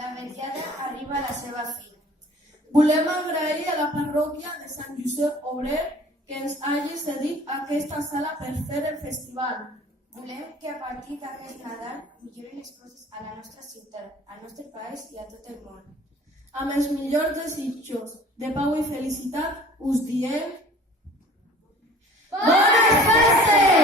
La vetllada arriba a la seva fi. Volem agrair a la parròquia de Sant Josep Obrer que ens hagi cedit aquesta sala per fer el festival. Volem que a partir d'aquest Nadal millorin les coses a la nostra ciutat, al nostre país i a tot el món. Amb els millors desitjos de pau i felicitat us diem... Bones festes!